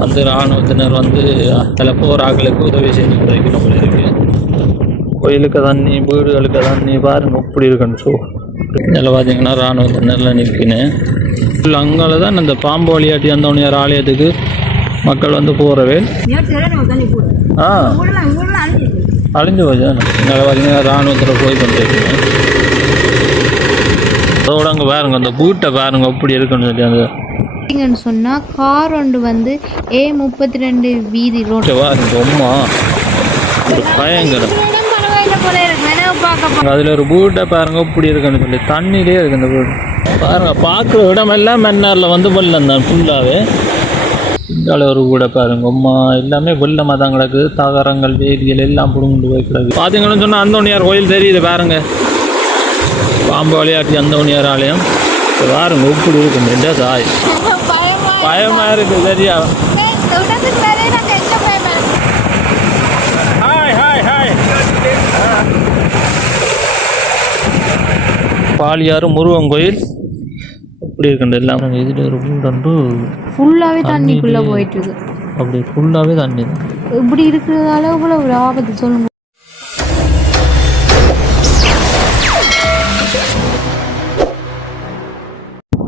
வந்து இராணுவத்தினர் வந்து அதில் போராக்களுக்கு உதவி செஞ்சு கிடைக்கணும் இருக்கு. கோயிலுக்கு தண்ணி, வீடுகளுக்கு தண்ணி பாருங்க இப்படி இருக்குன்னு இதில் பார்த்தீங்கன்னா இராணுவத்தினரில் நிற்கினேன். அங்கால தான் இந்த பாம்பு வழியாட்டி அந்தோனியார் ஆலயத்துக்கு மக்கள் வந்து போகிறவே அழிஞ்சு போச்சு. இதில் பார்த்தீங்கன்னா இராணுவத்தில் போய் கொண்டிருக்கேன். அதோட அங்கே பாருங்க அந்த வீட்டை பாருங்க எப்படி இருக்குன்னு சொல்லி அந்த சொன்னா கார் ஒன்று வந்து A32 வீதி ரோடு பாருங்க அம்மா ஒரு பயங்கரம். அதில் ஒரு வீட்டை பாருங்க இப்படி இருக்குன்னு சொல்லி தண்ணியிலே இருக்கு அந்த வீடு பாருங்க. பார்க்குற இடமெல்லாம் மன்னாரில் வந்து வெள்ளம் தான் ஃபுல்லாகவே. இந்தால ஒரு வீடை பாருங்க அம்மா எல்லாமே வெள்ளமாக தான் கிடக்கு. தகரங்கள் வேதிகள் எல்லாம் பிடுங்கிட்டு போய் கிடக்கு. பார்த்தீங்கன்னு சொன்னால் அந்தோனியார் கோயில் தெரியுது பாருங்க. பாம்பு விளையாட்டி அந்தோனியார் ஆலயம் பாருங்க இப்படி இருக்கு. ரெண்டா சாய் பயமா இருக்கு சரியா. பாலியாறு முருகன் கோயில் இப்படி இருக்கு. எல்லாம் இதில் ஒரு வீடு ஃபுல்லாகவே தண்ணிக்குள்ளே போயிட்டு இருக்கு. அப்படி ஃபுல்லாகவே தண்ணி தான் இப்படி இருக்கிறதால இவ்வளோ ஒரு ஆபத்து சொல்லுங்க.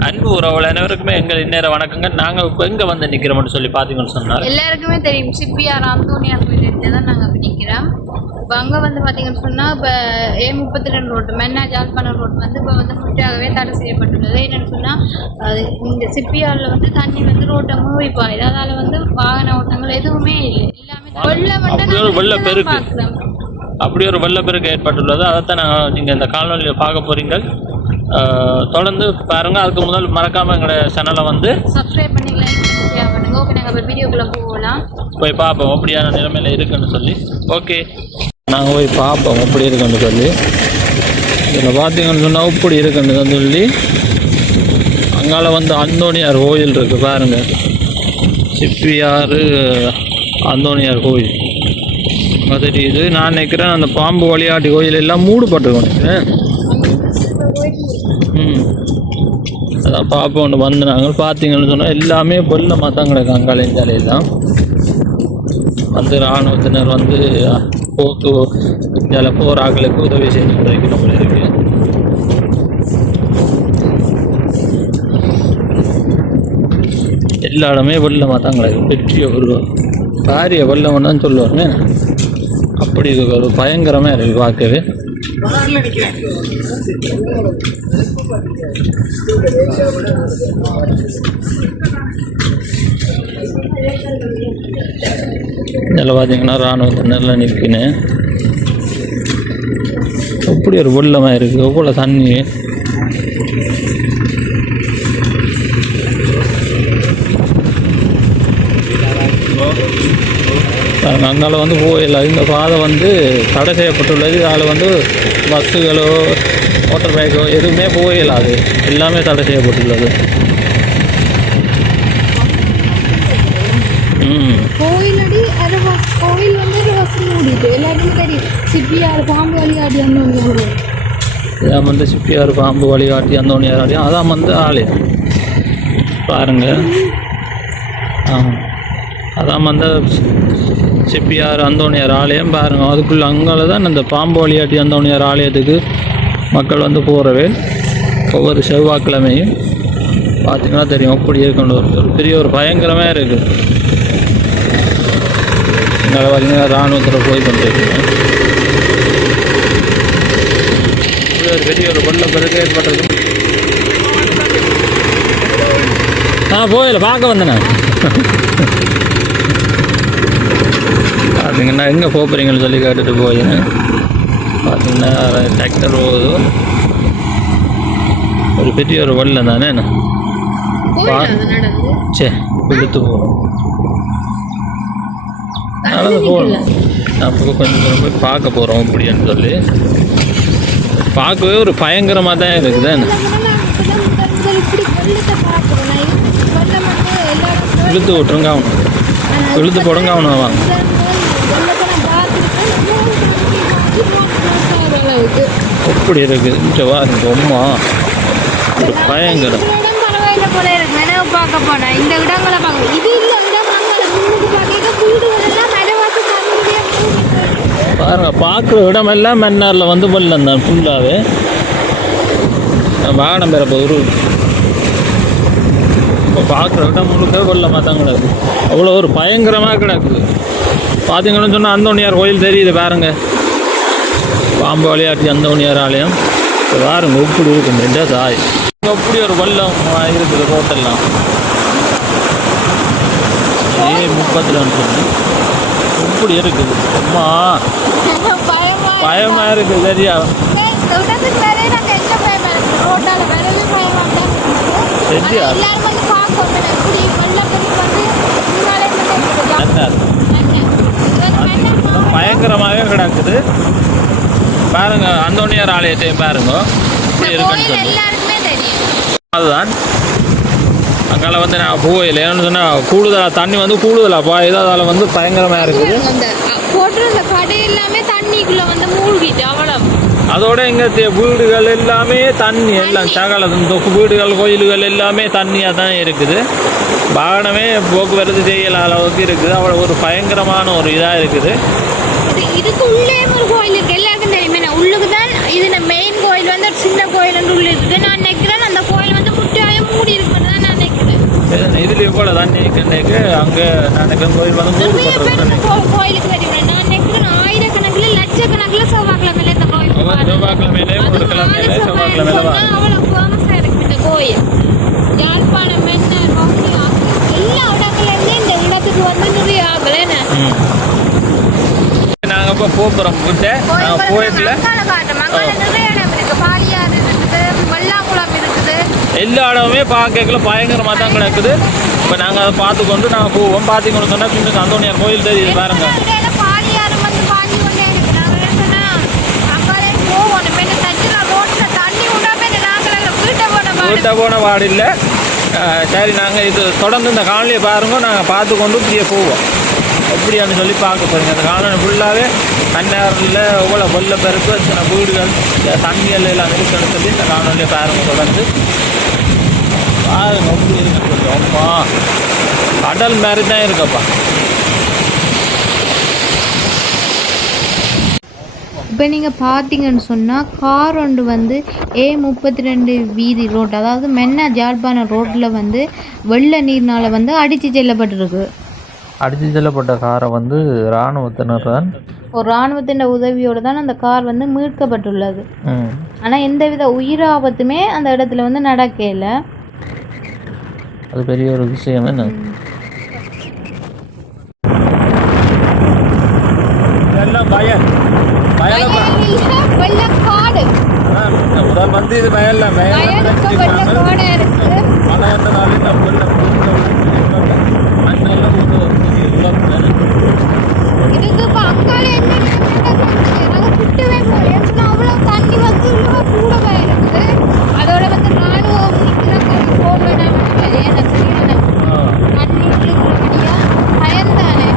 அன்பு உறவுகள் அனைவருக்குமே எங்கள் இந்நேரம் வணக்கங்க. நாங்கள் இப்போ எங்கே வந்து நிற்கிறோம்னு சொல்லி பார்த்தீங்கன்னு சொன்னால் எல்லாருக்குமே தெரியும் சிப்பியார் அந்தோனியார் கோயில் தான் நாங்கள் இப்போ நிற்கிறோம். இப்போ அங்கே வந்து பார்த்தீங்கன்னு சொன்னால் இப்போ A32 ரோடு மென்னா ஜாழ்ப்பாணம் ரோடு வந்து இப்போ வந்து முற்றாகவே தடை செய்யப்பட்டுள்ளது. என்னென்னு சொன்னால் அது இந்த சிப்பியாரில் வந்து தண்ணி வந்து ரோட்டை மூவி பாயுது. அதால் வந்து வாகன ஓட்டங்கள் எதுவுமே இல்லை. எல்லாமே வெள்ளப்பெருக்கு அப்படி ஒரு வெள்ளப்பெருக்கு ஏற்பட்டுள்ளது. அதைத்தான் நாங்கள் நீங்கள் இந்த காலநிலையில் பார்க்க போகிறீங்க. தொடர்ந்து பாருங்க. அதுக்கு முதல் மறக்காம எங்களோட சேனலை வந்து சப்ஸ்கிரைப் பண்ணி லைக் பண்ணுங்க. ஓகே, நாங்கள் வீடியோக்குள்ளே போகலாம். போய் பார்ப்போம் அப்படியான நிலைமையில் இருக்குன்னு சொல்லி. ஓகே, நாங்கள் போய் பார்ப்போம் எப்படி இருக்குன்னு சொல்லி. இதில் பார்த்தீங்கன்னு சொன்னால் இப்படி இருக்குன்னு சொல்லி அங்கால வந்து அந்தோனியார் கோயில் இருக்குது பாருங்க. சிப்பியார் அந்தோனியார் கோயில் தெரியுது. நான் நினைக்கிறேன் அந்த பாம்பு விளையாட்டு கோயில் எல்லாம் மூடப்பட்டிருக்கோம் நினைக்கிறேன். அதான் பார்ப்போம் ஒன்று வந்து நாங்கள் பார்த்தீங்கன்னு சொன்னால் எல்லாமே வெள்ளமாக தான் கிடக்கு. அங்காலையும் தான் வந்து இராணுவத்தினர் வந்து போராக்களுக்கு உதவி செஞ்சு கிடைக்கணும் இருக்கு. எல்லா இடமே வெள்ளமாக தான் கிடக்கு. பெரிய ஒரு பாரிய வெள்ளம் தான் சொல்லுவாங்க. அப்படி இருக்கு. ஒரு பயங்கரமாக இருக்குது பார்க்கவே. இதில் பார்த்தீங்கன்னா இராணுவத்தினரில் நிற்கினேன். அப்படி ஒரு வெள்ளமாக இருக்குது. எவ்வளோ தண்ணி அங்கால வந்து போயிடல. இந்த பாதை வந்து தடை செய்யப்பட்டுள்ளது. அதில் வந்து பஸ்ஸுகளோ மோட்டர் பைக்கோ எதுவுமே போயிடலாது. எல்லாமே தடை செய்யப்பட்டுள்ளது. கோயில் வந்து எல்லாருக்கும் தெரியும். சிப்பியார் பாம்பு வழிகாட்டி அந்தோனியார். இதான் வந்து சிப்பியார் பாம்பு வழிகாட்டி அந்தோனியார் ஆலயம். அதான் வந்து ஆலயம் பாருங்க. அதான் வந்து சிப்பியார் அந்தோனியார் ஆலயம் பாருங்க. அதுக்குள்ள அங்கால தான் இந்த பாம்பு வழியாட்டி அந்தோனியார் ஆலயத்துக்கு மக்கள் வந்து போகிறவே ஒவ்வொரு செவ்வாய்க்கிழமையும் பார்த்தீங்கன்னா தெரியும். அப்படி இருக்கணும். ஒரு பெரிய ஒரு பயங்கரமாக இருக்குது. இங்கே பார்த்தீங்கன்னா இராணுவத்தில் போய் கொண்டிருக்கேன். இப்படி ஒரு பெரிய ஒரு வெள்ளம் பெருக்கு ஏற்பட்டிருக்கு. போயில பார்க்க வந்தேண்ணா. பார்த்தீங்கன்னா எங்கே போகிறீங்கன்னு சொல்லி கேட்டுட்டு போயினேன். பார்த்தீங்கன்னா டிராக்டர் போகுது. ஒரு பெரிய ஒரு வெள்ளம் தானே. சே இழுத்து போகணும். நடந்து போகணும். அப்போ கொஞ்சம் போய் பார்க்க போகிறோம் அப்படின்னு சொல்லி. பார்க்கவே ஒரு பயங்கரமாக தான் இருக்குது. இழுத்து விட்டுருங்க அவனு. இழுத்து போடுங்க அவனை வாங்க. எப்படி இருக்குது இந்த வாரம் ரொம்ப ஒரு பயங்கரம். பார்க்க போனேன் இந்த இடங்களை பார்க்க. இது இல்லை இடம் பாருங்க பார்க்குற இடமெல்லாம் மன்னாரில் வந்து வெள்ளம் தான் ஃபுல்லாகவே. வாகனம் பெற போகுது. இப்போ பார்க்குற இடம் முழுக்க வெள்ளமாக தான் கிடக்கு. அவ்வளோ ஒரு பயங்கரமாக கிடக்குது. பார்த்தீங்கன்னு சொன்னால் அந்தோணியார் கோயில் தெரியுது பாருங்க. பாம்பு விளையாட்டி அந்தோணியார் ஆலயம் பாருங்க எப்படி இருக்குது. இந்த தாய் எப்படி ஒரு வெள்ளம் இருக்குது ரோட்டெல்லாம். 32 எப்படி இருக்குது. அம்மா பயமா இருக்குது சரியா. சரியா பயங்கரமாகவே கிடக்குது பாருங்க. அந்தோணியார் ஆலயத்தையும் பாருங்க இப்படி இருக்குன்னு சொல்லி. அதுதான் அங்கால வந்து நான் போகல. ஏன்னு சொன்னால் கூடுதலாக தண்ணி வந்து கூடுதலாக பாயுது. அதால் வந்து பயங்கரமாக இருக்குது. அதோட இங்கே வீடுகள் எல்லாமே தண்ணி எல்லாம் சகல வீடுகள் கோயில்கள் எல்லாமே தண்ணியாக தான் இருக்குது. வாகனமே போக்குவரத்து செய்யல அளவுக்கு இருக்குது. அவ்வளோ ஒரு பயங்கரமான ஒரு இதாக இருக்குது. இதுக்கு உள்ளே ஒரு கோயில் இருக்கு. எல்லாருக்கும் தெரியுமே உள்ளுக்கு தான் இது மெயின் கோயில் வந்து சின்ன கோயில் உள்ள இருக்குது. நான் நினைக்கிறேன் அந்த கோயில் வந்து முட்டாயம் மூடி இருக்குன்னு தான் நான் நினைக்கிறேன். இதுலேயும் போல தண்ணி கண்ணைக்கு அங்கே நான் நினைக்கிறேன் கோயில் வந்து கோயிலுக்கு தெரியும். நான் நினைக்கிறேன் ஆயிரக்கணக்கில் லட்சக்கணக்கில் செவ்வாய்க்கிழமையில இந்த கோயில் செவ்வாய்க்கிழமையிலே ஒரு கிழமையில செவ்வாய்க்கிழமையில அவ்வளோ ஃபேமஸாக இருக்குது இந்த கோயில். யாழ்ப்பாணம் மன்னார் பகுதி எல்லா இடங்கள்லேருந்து இந்த இடத்துக்கு வந்து நிறைய ஆகலைன்னு நாங்கள் இப்போ போகிறோம். விட்டு நாங்கள் போயிடல. எல்லா இடமுமே பார்க்கல பயங்கரமாக தான் கிடக்குது. இப்போ நாங்கள் அதை பார்த்துக்கொண்டு நாங்கள் போவோம். பார்த்திங்கன்னு சொன்னால் பின்னுக்கு அந்தோணியார் கோயில் தெரியுது பாருங்க. வீட்டை போன வார்டு இல்லை. சரி நாங்கள் இது தொடர்ந்து இந்த காணொலியை பாருங்க. நாங்கள் பார்த்துக்கொண்டு இப்படியே போவோம். எப்படியான்னு சொல்லி பார்க்க போகிறீங்க. அந்த காலனி ஃபுல்லாகவே மன்னாரில் எவ்வளோ வெள்ள பெருக்கு சின்ன வீடுகள் தண்ணிகள் எல்லாம் இருக்குன்னு சொல்லி இந்த காலனியை பாருங்க. தொடர்ந்து பாருங்க எப்படி இருக்குன்னு சொல்லி. அம்மா கடல் மாதிரி தான் இருக்கப்பா. இப்போ நீங்கள் பார்த்தீங்கன்னு சொன்னால் கார் ஒன்று வந்து A32 வீதி ரோட், அதாவது மென்னா ஜாழ்ப்பாணம் ரோட்டில் வந்து வெள்ள நீர்னால் வந்து அடித்து செல்லப்பட்டிருக்கு. அடித்து செல்லப்பட்ட காரை வந்து இராணுவத்தினர் தான் ஒரு இராணுவத்தின் உதவியோடு தான் அந்த கார் வந்து மீட்கப்பட்டுள்ளது. ஆனால் எந்தவித உயிராபத்துமே அந்த இடத்துல வந்து நடக்கல. அது பெரிய ஒரு விஷயம். என்ன வெள்ளக்காடு முதல் வந்து இது வயல்ல வெள்ளக்காடு இருக்கு. இதுக்கு இப்போ அங்காலே கிட்டவே போல அவ்வளோ தண்ணி வந்து கூடவே இருக்குது. அதோட வந்து ராணுவம் போவேன் தண்ணி இருக்கிறபடியா பயந்தானே.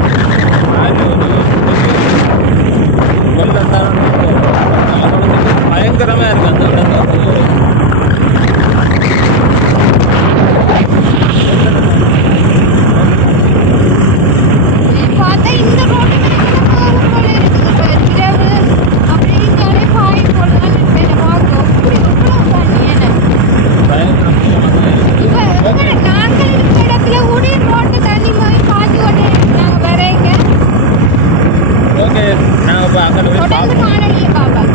பயங்கரமாக இருக்கு அந்த இடத்துல. பார்த்தா இந்த ரோட்டு போல இருக்குது. இரவு அப்படின்னாலே பாய் போல தான் இருக்கு. பார்க்கணும் இப்படி இவ்வளோ தண்ணி என்ன இப்போ நாங்கள் இருக்கிற இடத்துல கூட ரோட்டு தண்ணி மாதிரி பாய்ச்சி கொண்டே நாங்கள் வரைங்க. ஓகே நாங்கள் இப்போ அங்கே தொடர்ந்து காணொலியை பார்ப்போம்.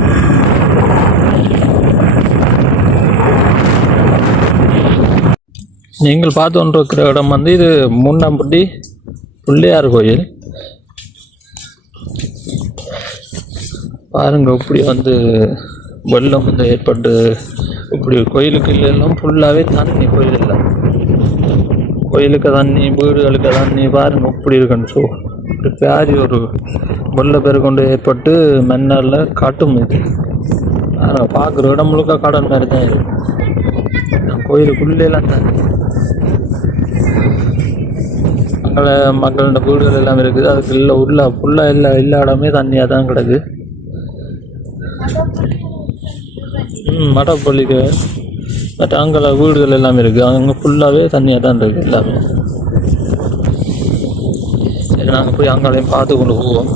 நீங்கள் பார்த்து கொண்டிருக்கிற இடம் வந்து இது முன்னம்பட்டி பிள்ளையார் கோயில். பாருங்க இப்படி வந்து வெள்ளம் வந்து ஏற்பட்டு இப்படி கோயிலுக்கு எல்லாம் ஃபுல்லாகவே தண்ணி. கோயில் எல்லாம் கோயிலுக்கு தண்ணி, வீடுகளுக்கு தண்ணி. பாருங்க இப்படி இருக்குன்னு. ஸோ இப்படி பேரி ஒரு வெள்ள பேர் கொண்டு ஏற்பட்டு மன்னாரில் காட்டும். இது பார்க்குற இடம் முழுக்க காடன் மாதிரி தான் இருக்கு. கோயிலுக்குள்ளேலாம் தண்ணி. மக்களோட வீடுகள் எல்லாம் இருக்குது. அதுக்கு இல்லை ஃபுல்லாக எல்லா இடமே தண்ணியாக தான் கிடக்கு. மடப்பள்ளிக்கு பட் அங்கே வீடுகள் எல்லாமே இருக்குது. அங்கே ஃபுல்லாகவே தண்ணியாக தான் இருக்குது எல்லாமே. சரி நாங்கள் போய் அங்கேயும் பார்த்து கொண்டு போவோம்.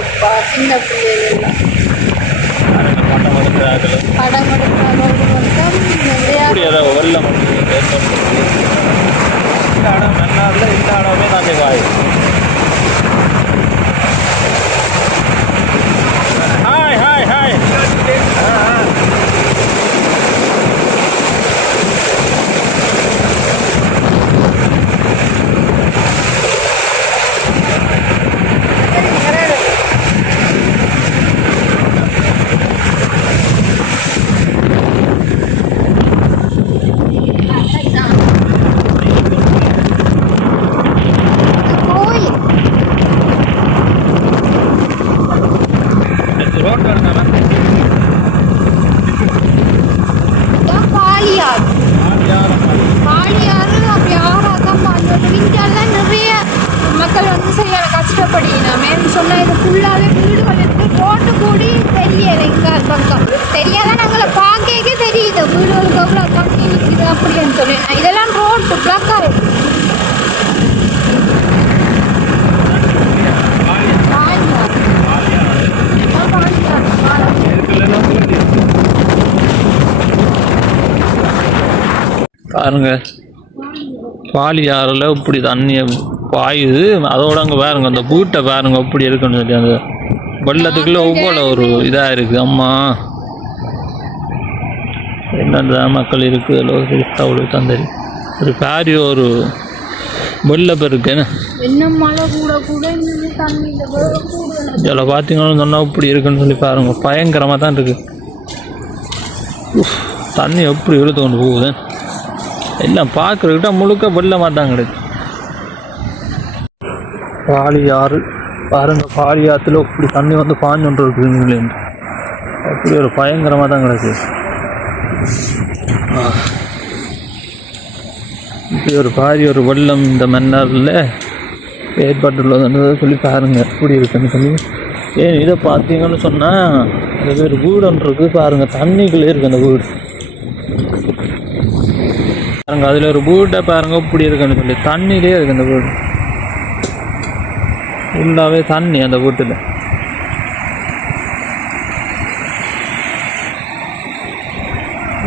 அப்பா சின்ன பிள்ளைகள் பட்டம் எடுக்கிறார்கள் படம் எடுக்கிறவர்கள் மட்டும் நிறையா இப்படி ஏதோ வெள்ளம் இந்த இடம் நல்லா இல்லை இந்த இடமே தாண்டி வாய் ஹாய் ஹாய் ஹாய் மக்கள் வந்து சரியான கஷ்டப்படுகிறோம் மேலும் சொன்னால் இது ஃபுல்லாகவே வீடுகள் இருக்குது ரோட்டு கூடி தெரியலை எங்கே பக்கம் தெரியாதான் நாங்களை பார்க்க தெரியுது வீடுகளுக்கு எவ்வளோ தண்ணி இருக்குது அப்படின்னு சொல்லி இதெல்லாம் ரோட்டு பிளாக்காக இருக்கு பாருங்க பாலியாறில் இப்படி தண்ணியை பாயுது அதோட அங்கே பாருங்க அந்த வீட்டை பாருங்க அப்படி இருக்குன்னு சொல்லி அந்த வெள்ளத்துக்குள்ள ஒவ்வொரு ஒரு இதாக இருக்குது அம்மா என்னன்ற மக்கள் இருக்குது அவ்வளோ தந்தரி ஒரு பாரி ஒரு வெள்ள பெருக்குன்னு என்ன மழை கூட கூட தண்ணி இதில் பார்த்தீங்கன்னா சொன்னால் இப்படி இருக்குன்னு சொல்லி பாருங்க பயங்கரமாக தான் இருக்குது தண்ணி எப்படி இழுத்து கொண்டு போகுது எல்லாம் பார்க்குறக்கிட்ட முழுக்க வெள்ளமாக தான் கிடையாது பாலியாறு பாருங்க பாலியாற்றுல இப்படி தண்ணி வந்து பாஞ்சொன்று இருக்குதுங்களே அப்படி ஒரு பயங்கரமாக தான் கிடக்கு இப்படி ஒரு பாரி ஒரு வெள்ளம் இந்த மன்னாரில் ஏற்பட்டுள்ளதுன்னு சொல்லி பாருங்க எப்படி இருக்குன்னு சொல்லி ஏன் இதை பார்த்தீங்கன்னு சொன்னால் அது ஒரு வீடு ஒன்று இருக்குது பாருங்கள் தண்ணிக்குள்ளே இருக்குது அந்த வீடு பாருங்க அதில் ஒரு வீட்டை பாருங்க இப்படி இருக்குன்னு சொல்லி தண்ணியிலே இருக்குது அந்த வீடு ஃபுல்லாகவே தண்ணி அந்த வீட்டில்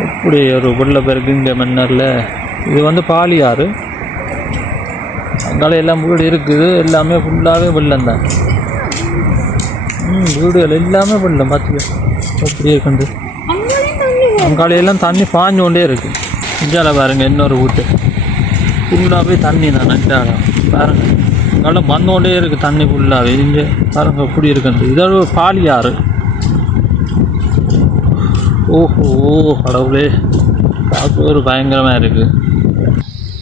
இப்படி ஒரு வெள்ள பேருக்கு இங்கே மன்னரில் இது வந்து பாலியாறு அதனால எல்லாம் வீடு இருக்குது எல்லாமே ஃபுல்லாகவே வெள்ளம் தான் வீடுகள் எல்லாமே வெள்ளம் பார்த்துக்க அப்படியே இருக்குது அங்காலையெல்லாம் தண்ணி பாஞ்சு கொண்டே இருக்குது இந்தியாவில் பாருங்கள் இன்னொரு வீட்டு ஃபுல்லாகவே தண்ணி தான் நஞ்சாடம் பாருங்கள் அங்கால வந்தோண்டே இருக்குது தண்ணி ஃபுல்லாகவே இங்கே பாருங்கள் எப்படி இருக்குது இதோட ஒரு பாலியாறு ஓஹோ கடவுளே பார்க்க ஒரு பயங்கரமாக இருக்குது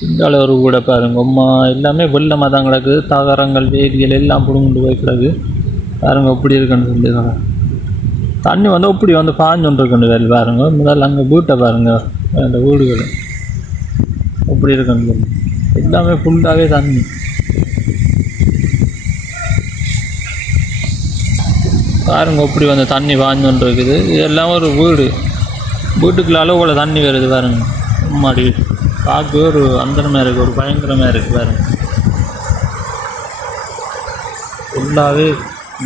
இங்கால ஒரு கூட பாருங்க அம்மா எல்லாமே வெள்ளமாக தான் கிடக்கு தகரங்கள் வேதிகள் எல்லாம் பிடுங்கிட்டு போய் கிடக்கு பாருங்க எப்படி இருக்குன்னு சொல்லி தண்ணி வந்து இப்படி வந்து பாஞ்சொன்று இருக்குன்னு வேலை பாருங்க முதல்ல அங்கே வீட்டை பாருங்க அந்த வீடுகள் எப்படி இருக்குன்னு சொல்லி எல்லாமே ஃபுல்லாகவே தண்ணி பாருங்க இப்படி வந்து தண்ணி பாஞ்சொன்று இருக்குது இதெல்லாம் ஒரு வீட்டுக்குள்ள அளவுக்குள்ள தண்ணி வருது பாருங்க மாடி பார்க்கவே ஒரு அந்தரமாக இருக்குது ஒரு பயங்கரமாக இருக்குது பாருங்க ஃபுல்லாகவே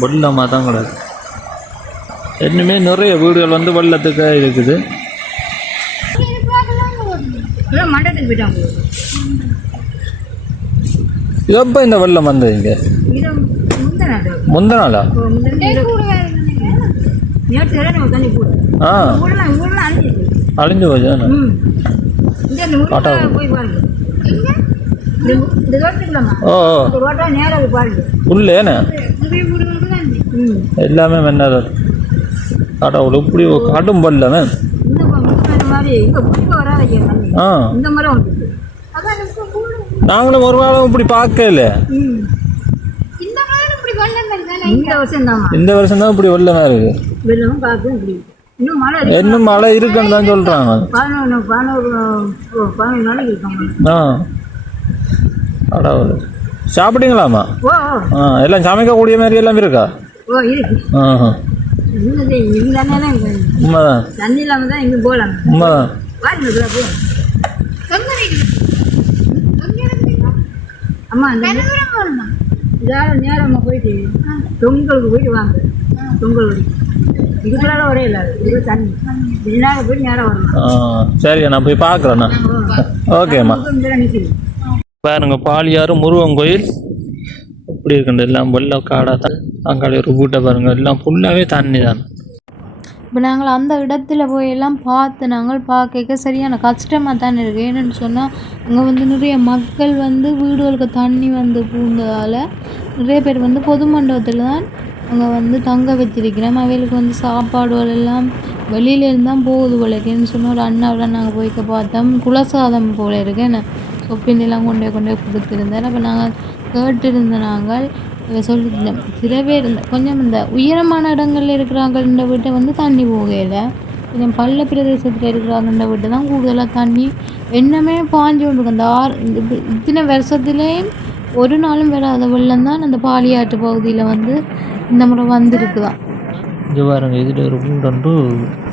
வெள்ளமாக தான் கிடக்கு இன்னுமே நிறைய வீடுகள் வந்து வெள்ளத்துக்கு இருக்குது எப்போ இந்த வெள்ளம் வந்தது இங்கே முந்த நாளா ஆ அழிஞ்சு போச்சு ஓ உள்ளேண்ணே எல்லாமே வெண்ணாதான் கடவுள் இப்படி கடும் வெள்ளமே ஆ நாங்களும் ஒரு வாரம் இப்படி பார்க்கல இந்த வருஷம் தான் இப்படி வெள்ளமா இருக்கு இன்னும் மழை இருக்குன்னு தான் சொல்றாங்க ஆ கடவுள் சாப்பிட்டீங்களாமா எல்லாம் சமைக்கக்கூடிய மாதிரி எல்லாம் இருக்கா ஆஹா உண்மைதான் உண்மைதான் இதால் நேரமாக போயிட்டு தொங்கலுக்கு போயிட்டு வாங்க தொங்கல் வரி இதுக்குள்ளால ஒரே இல்லை இது தண்ணி இதனால போய் நேரம் வரணும். சரிங்க, நான் போய் பார்க்குறேண்ணா. ஓகேம்மா. நிற்கிது பாருங்க, பாலியாறு முருகன் கோயில் இப்படி இருக்குண்டு எல்லாம் வெள்ளம் காடாக தான். அங்காடி ஒரு வீட்டை பாருங்கள், எல்லாம் ஃபுல்லாகவே தண்ணி தான். இப்போ நாங்கள் அந்த இடத்துல போய் எல்லாம் பார்த்து நாங்கள் பார்க்க சரியான கஷ்டமாக தான் இருக்குது. என்னென்னு சொன்னால் அங்கே வந்து நிறைய மக்கள் வந்து வீடுகளுக்கு தண்ணி வந்து பூந்ததால் நிறைய பேர் வந்து பொது மண்டபத்தில் தான் அங்கே வந்து தங்க வச்சிருக்கிறோம். அவைகளுக்கு வந்து சாப்பாடுகள் எல்லாம் வெளியிலேருந்து தான் போகுது போலக்குன்னு சொன்னால் ஒரு அண்ணாவில் நாங்கள் போய்க்க பார்த்தோம். குலசாதம் போல இருக்கு என்ன சொப்பினெல்லாம் கொண்டே கொடுத்துருந்தேன். அப்போ நாங்கள் கேட்டிருந்த நாங்கள் சொல்லியிருந்தேன் சில பேர் கொஞ்சம் இந்த உயரமான இடங்கள்ல இருக்கிறாங்கன்ற வீட்டை வந்து தண்ணி போகலை. கொஞ்சம் பள்ள பிரதேசத்தில் இருக்கிறாங்கன்ற வீட்டை தான் கூடுதலாக தண்ணி என்னமே பாஞ்சு கொண்டு இருக்கு. அந்த இத்தனை வருஷத்துலேயும் ஒரு நாளும் வராத வெள்ளம் தான் அந்த பாலியாற்று பகுதியில் வந்து இந்த முறை வந்துருக்குதான். இது பாருங்க, இதில் ஒரு வீடு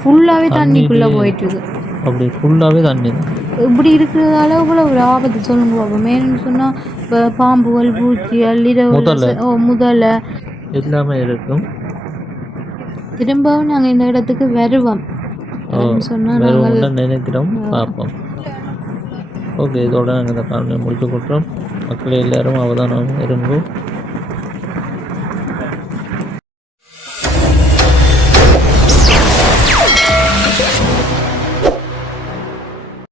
ஃபுல்லாகவே தண்ணிக்குள்ளே போயிட்டுருக்கு. அப்படி ஃபுல்லாகவே தண்ணி தான். இப்படி இருக்கிறதால இவ்வளோ ஒரு ஆபத்து சொல்லுங்க பார்ப்போம். மேலும் சொன்னால் இப்போ பாம்புகள் பூச்சிகள் முதல்ல எல்லாமே இருக்கும். திரும்பவும் நாங்கள் இந்த இடத்துக்கு வருவோம் சொன்னால் நாங்கள் நினைக்கிறோம், பார்ப்போம். ஓகே, இதோட நாங்கள் இந்த காலனியை முடிச்சு கொடுத்தோம். மக்கள் எல்லாரும் அவதானம் இருங்கோ.